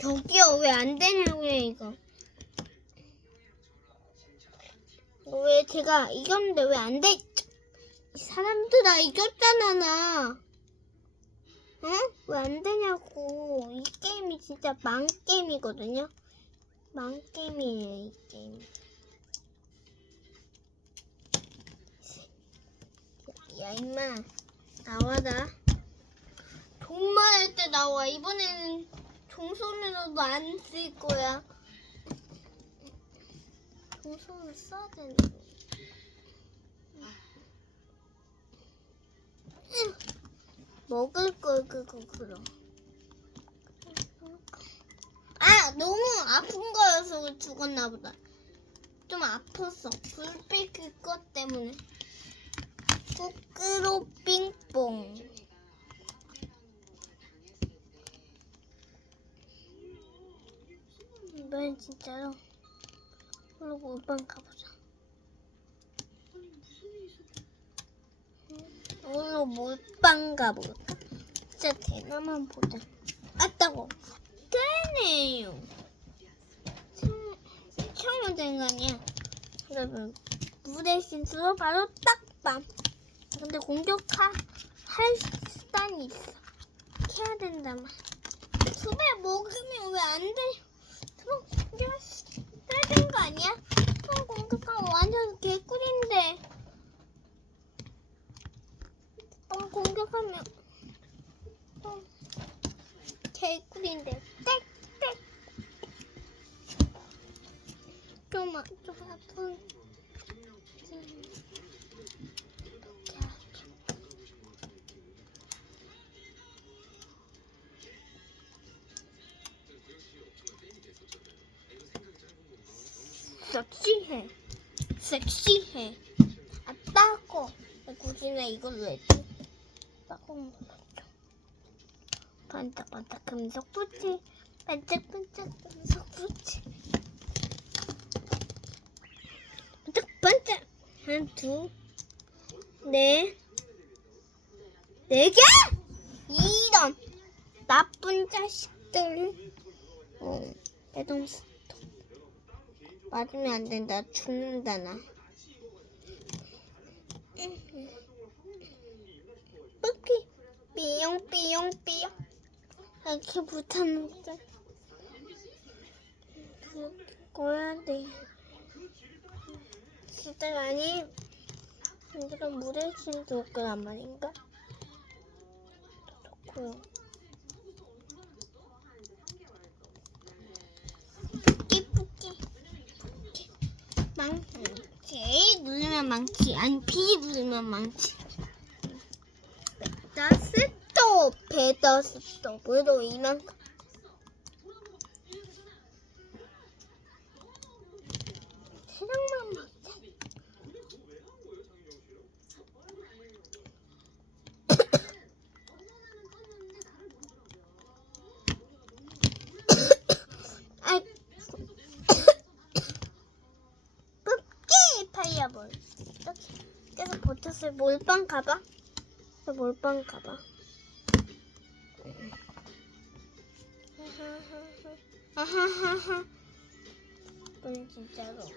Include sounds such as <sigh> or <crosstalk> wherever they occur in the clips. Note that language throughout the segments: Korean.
저기요 왜 안 되냐고요 이거. 왜 제가 이겼는데 왜 안 돼? 이 사람들아 이겼잖아 나. 응? 왜 안 되냐고. 이 게임이 진짜 망 게임이거든요. 망 게임이에요 이 게임. 야 임마 나와라. 돈 많을 때 나와. 이번에는 종손으로도 안 쓸 거야. 종손을 써야 되는데. 응. 먹을 걸 그거 그럼. 아 너무 아픈 거여서 죽었나 보다. 좀 아팠어. 불빛 그것 때문에. 꾸꾸로 빙뽕. 이번엔 진짜로 그리고 몰빵 가보자. 오늘로 몰빵 가보자. 진짜 대나만 보자. 아따고 되네요. 처음 된거 아니야? 여러분 무대 신수로 바로 딱밤. 근데 공격할 할 수단이 있어. 해야 된다만. 두배 먹으면 왜 안 돼? 두번 공격해야 되는 거 아니야? 두번 공격하면 완전 개꿀인데. 두번 공격하면 어, 개꿀인데. 땡 땡. 좀, 아- 좀아 섹시해. 아, 따고. 굳이나 이걸로 했지. 따고. 반짝반짝 금속 부치. 반짝반짝 금속 부치. 반짝반짝. 한, 두, 네. 네 개? 이런 나쁜 자식들. 어, 스톱. 맞으면 안 된다. 죽는다 나. 삐삐 삐용 삐용 삐용 이렇게 붙었는데 꺼야 돼. 진짜 아니 이런 물에 친 좋을 거란 말인가? 좋고요. A 누르면 망치 아니 B 누르면 망치 베타 스톱 베타 스톱 그래도 이만큼 세상만 막자 아 뽑기 파이어볼 이렇게 버텼어요 몰빵 가봐. 저 몰빵 가봐. 아하하하 이건 진짜로. 야,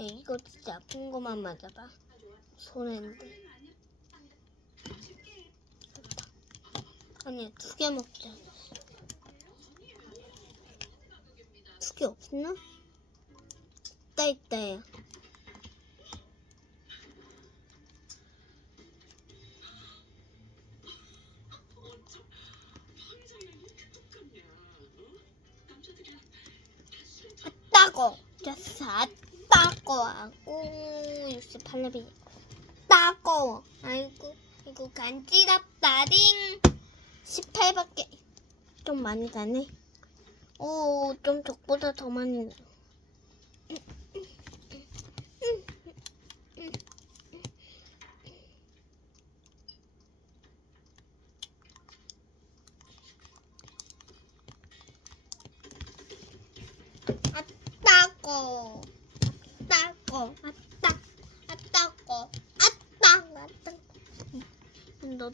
이거 진짜 아픈 거만 맞아봐 손인데. 아니야 두개 먹자. 두 개 없나? 있다 있다 야 됐어 따고 하고 68레벨 따고 아이고 이거 간지럽다링. 18밖에 좀 많이 가네. 오좀 적보다 더 많이 나 따고 따고 아따 아따고 아따 아따 너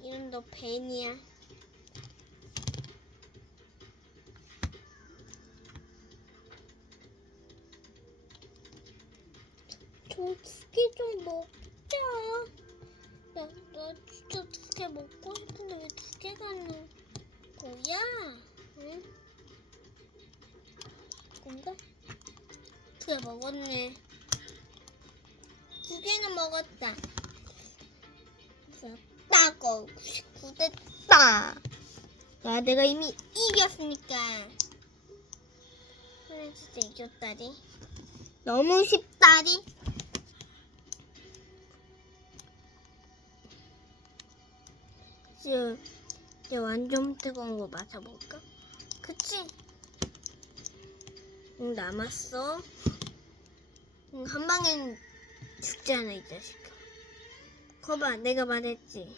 이름 너 벤이야 저 두 개 좀 먹자 나, 나 진짜 두 개 먹고 싶은데 왜 두 개가 있는 거야? 응? 뭔가? 두개 먹었네. 두 개는 먹었다. 따고 99 됐다. 야, 내가 이미 이겼으니까. 그래, 진짜 이겼다리. 너무 쉽다리. 이제, 이제 완전 뜨거운 거 마셔볼까? 그치? 응, 남았어. 응, 한 방엔 죽잖아, 이 자식아. 거봐, 내가 말했지.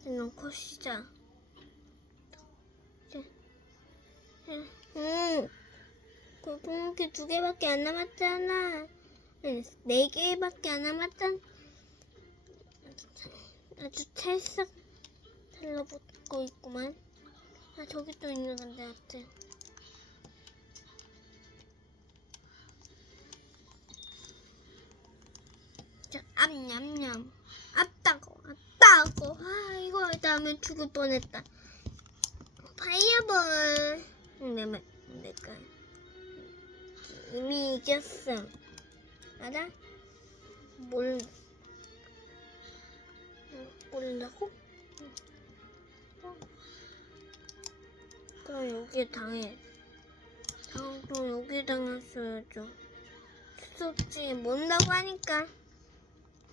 이건 컷이자. 응. 그 동물기 두 개밖에 안 남았잖아. 네 개밖에 안 남았잖아. 아주 찰싹 달라붙고 있구만. 아, 저기 또 있는 건데, 하여튼. 암냠냠. 아따고, 아따고. 아, 이거 다음에 죽을 뻔했다. 파이어볼. 응, 내 말, 내가. 이미 이겼어. 알아? 모른다고? 응. 어. 그럼 여기에 당해. 당, 그럼 여기에 당했어야죠. 수없지 모른다고 하니까.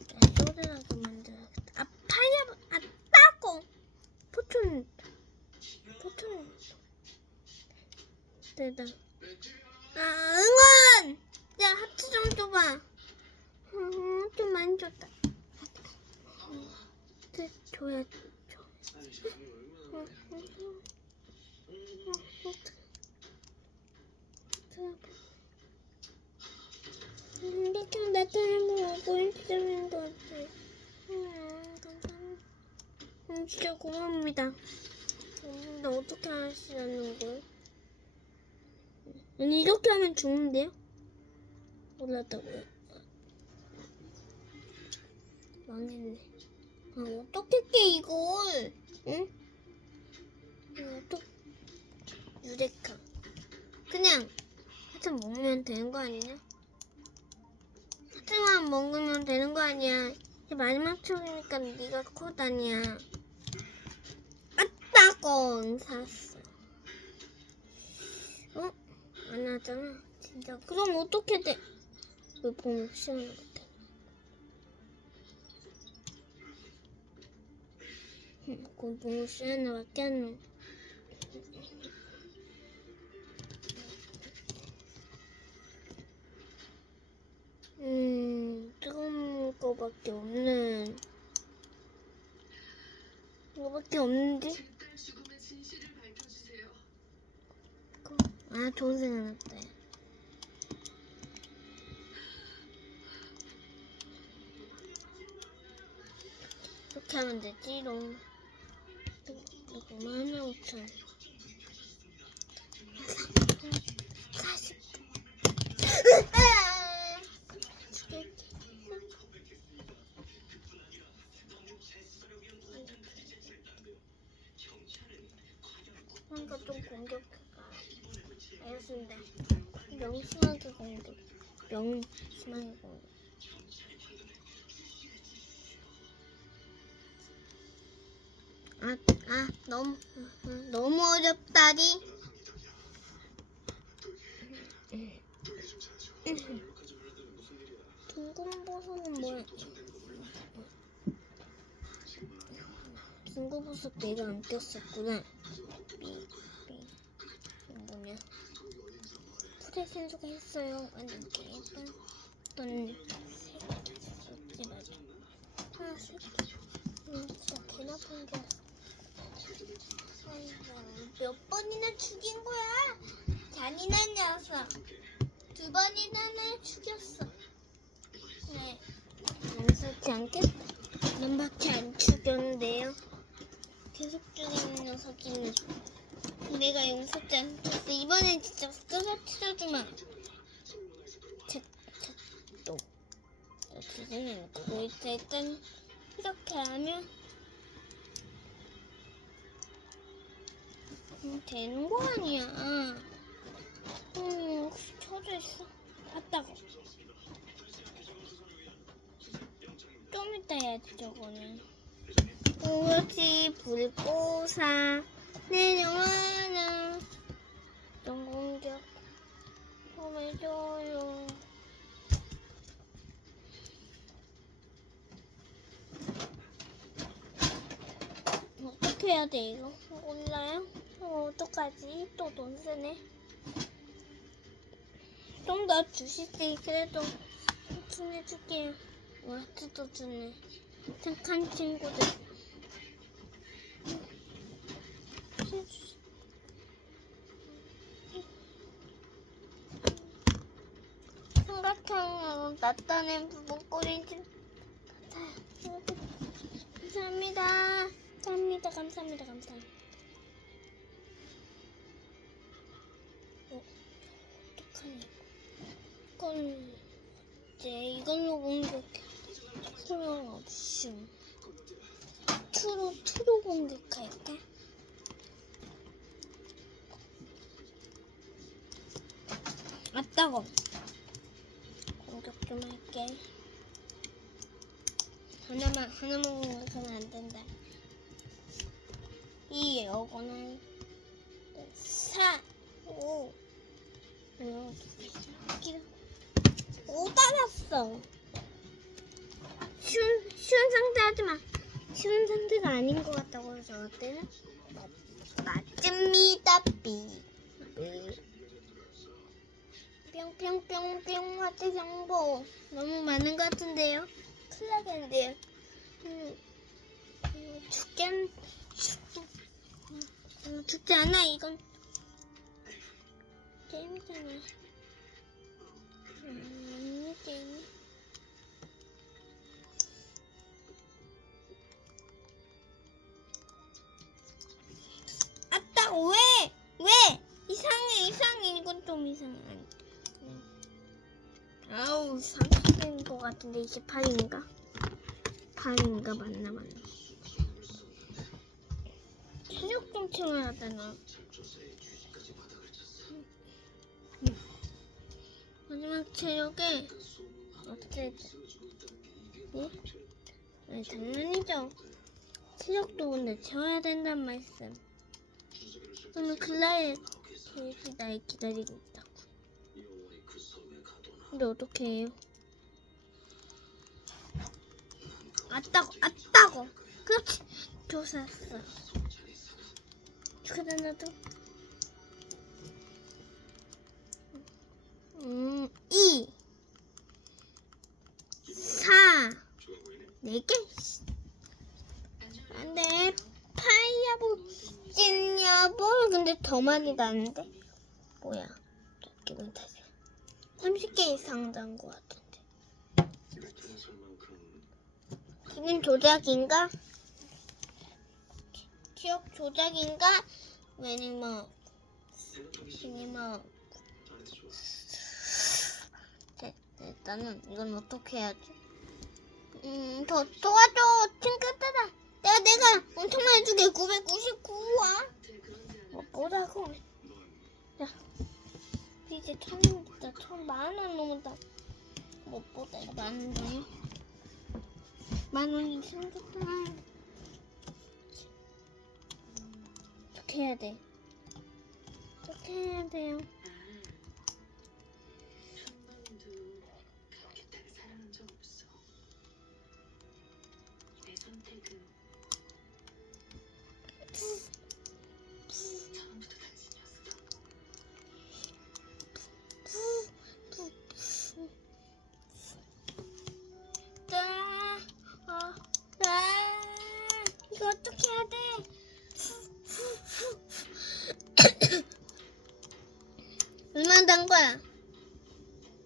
소리라도 만들어야겠다. 아, 파이어, 아, 따고! 포춘, 포춘. 되다. 아, 응원! 야, 하트 좀 줘봐. 음, 좀 많이 줬다. 음, 그, 줘야, 줘. 음. 음, 음, 이렇게 나타나면 보여주는 것 같아. 음, 감사합니다. 음, 진짜 고맙습니다. 음, 나 어떻게 하시라는 걸? 아니, 이렇게 하면 죽는데요? 몰랐다고요. 망했네. 아, 어떻게 깨, 이걸? 응? 응, 어떡, 유레카. 그냥, 하여튼 먹으면 되는 거 아니냐? 하트만 먹으면 되는 거 아니야. 이제 마지막 초이니까 네가 컷 아니야. 아따건 샀어. 어? 안 하잖아. 진짜. 그럼 어떻게 돼? 왜 보면 시원한 것 같아. 응, 그건 시원한 밖에 안 나. 뜨거운 거밖에 없는. 이거밖에 없는데? 아, 좋은 생각 났다. 이렇게 하면 되지롱. 이거 하나 오천. 알겠습니다. 명심하게 공격. 명심하게 공격. 아, 아, 너무, 음, 너무 어렵다리. 둥근버섯은 뭐야? 둥근버섯 내가 안 꼈었구나. 삐, 삐. 이거 뭐냐? 풀의 생수가 했어요. 완전 예쁜 어떤 새끼 맞아. 음, 진짜 개 나쁜 게. 아이고, 몇 번이나 죽인 거야? 잔인한 녀석. 두 번이나 날 죽였어. 네. 용서치 않게? 눈밖에 안 죽였는데요. 계속 죽이는 녀석이네. 내가 용서치 않겠어. 이번엔 진짜 쓰러뜨려주마. 책, 책, 또. 않고 일단, 일단 이렇게 하면 음, 되는 거 아니야. 음, 혹시 쳐져 있어? 봤다고. 좀 이따 해야지 저거는. 그렇지 불꽃사 내려와라 동 공격 좀 해줘요. 어떻게 해야 돼 이거? 몰라요? 어, 어떡하지? 또 돈 쓰네. 좀 더 주실 때 그래도 힘내줄게요. 와 뜯어 주네. 착한 친구들 삼각형으로 부분꼴인 집 같아요. 감사합니다. 감사합니다. 감사합니다. 감사합니다. 어, 어떡하니? 이건 이제 이걸로 공격해. 소용없음. 투로 투로 공격할까? 아따고 공격 좀 할게 하나만 하나만 공격하면 안 된다. 이 요거는 사오. 오 따랐어. 쉬운 쉬운 상태 하지 마. 쉬운 상태가 아닌 것 같다고 해서 어때요? 맞습니다 삐. 뿅뿅뿅뿅. 하트 정보. 너무 많은 것 같은데요? 큰일 나겠는데요? 죽겠 죽, 음, 죽지 않아 이건 게임이잖아 음, 게임 아따 왜? 왜? 이상해 이상해 이건 좀 이상해 음. 아우 30인 것 같은데 28인가? 8인가 맞나 맞나 체력 좀 채워야 되나 음. 마지막 체력에 어떻게 했지? 예? 아니 장난이죠 체력도 근데 채워야 된단 말씀 그러면 클라의 계획이 날 기다리고 있다고 근데 어떻게 해요? 아따고 아따고. 그렇지. 조사했어. 그래 나도. 음, 2 4 4개? 안돼 파이어볼 찐야볼? 근데 더 많이 나는데? 뭐야. 기분 탓이야. 30개 이상 잔것 같은데 기분 조작인가? 기- 기억 조작인가? 왜냐면 왜냐면 네, 일단은 이건 어떻게 해야지? 음, 더 도와줘 친구들아 내가 내가 엄청 많이 주게. 999와. 뭐 보자고? 자 이제 천 있다 천만 원 넘었다. 무엇보다 이거 만 원이요 만 원이 생겼다 어떻게 해야 돼? 어떻게 해야 돼요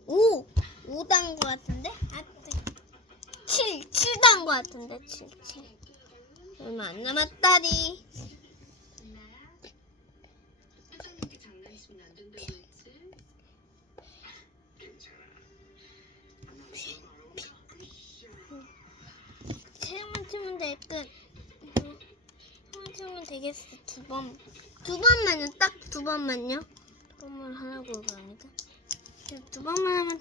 5, 5단 거 같은데? 아, 7, 7단 거 같은데, 7, 7. 얼마 안 남았다니. 세번 치면 될 끝. 세번 치면 되겠어. 두 번. 두 번만요. 딱 두 번만요. 선물 하나 골라니까. 이제 두 번만 하면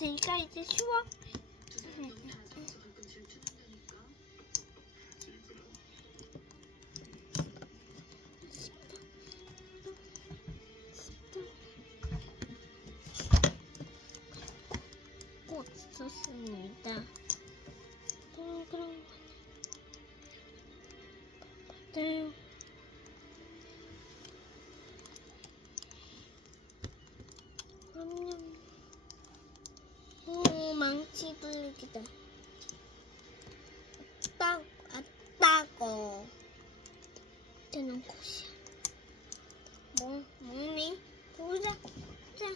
오 망치 돌리기다. 딱, 아, 따고. 되는 곳이야. 뭐, 뭐니? 보자. 보자.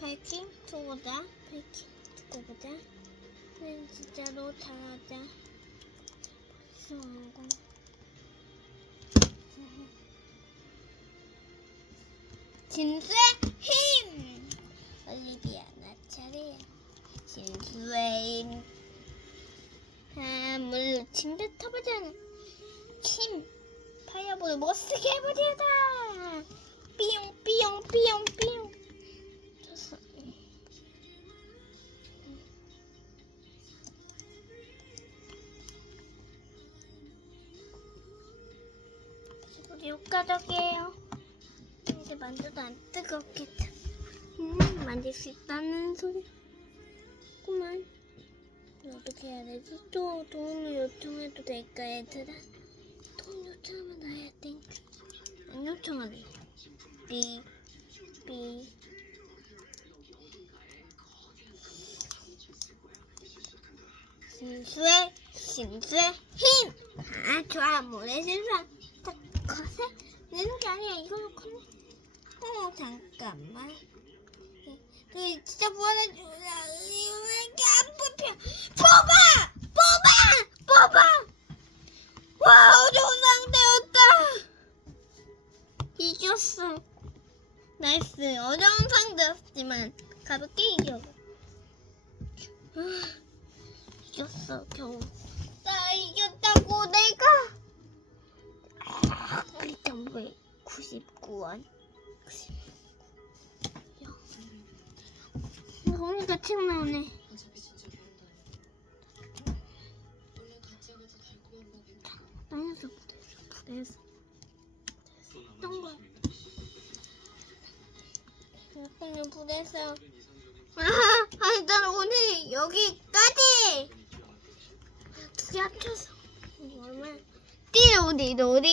밝힘 두고 보자. 는 진짜로 잘하자. 성공. 진수의 힘! 올리비아 나 차례야. 진수의 힘. 아, 물론 침대 타보자는 힘. 파이어볼 못쓰게 해버리다. 삐용 삐용 삐용 삐용. 졌어. 우리 효과적이에요. 이제 만져도 안 뜨겁겠다. 음, 만질 수 있다는 소리. 어떻게 해야 되지? 또 도움을 요청해도 될까, 얘들아? 도움 요청하면 나야 땡. 안 요청하래. 삐, 삐. 신수의, 신수의 힘! 아, 좋아. 모래신사. 딱 커세? 내는 게 아니야. 이걸로 커네. 어, 잠깐만. 그 진짜 부활해주자. 왜 이렇게 안 뽑혀? 뽑아! 뽑아! 뽑아! 와, 어려운 상대였다. 이겼어. 나이스. 어려운 상대였지만 가볍게 이겨. 아, 이겼어, 겨우. 나 이겼다고 내가. 1.99원. 그러니까 책 나오네. 부대에서 어떤 거야? 그냥 부대에서 아, <laughs> 아니 난 오늘 여기까지! 두 개 합쳐서. 얼마? 띠로디로디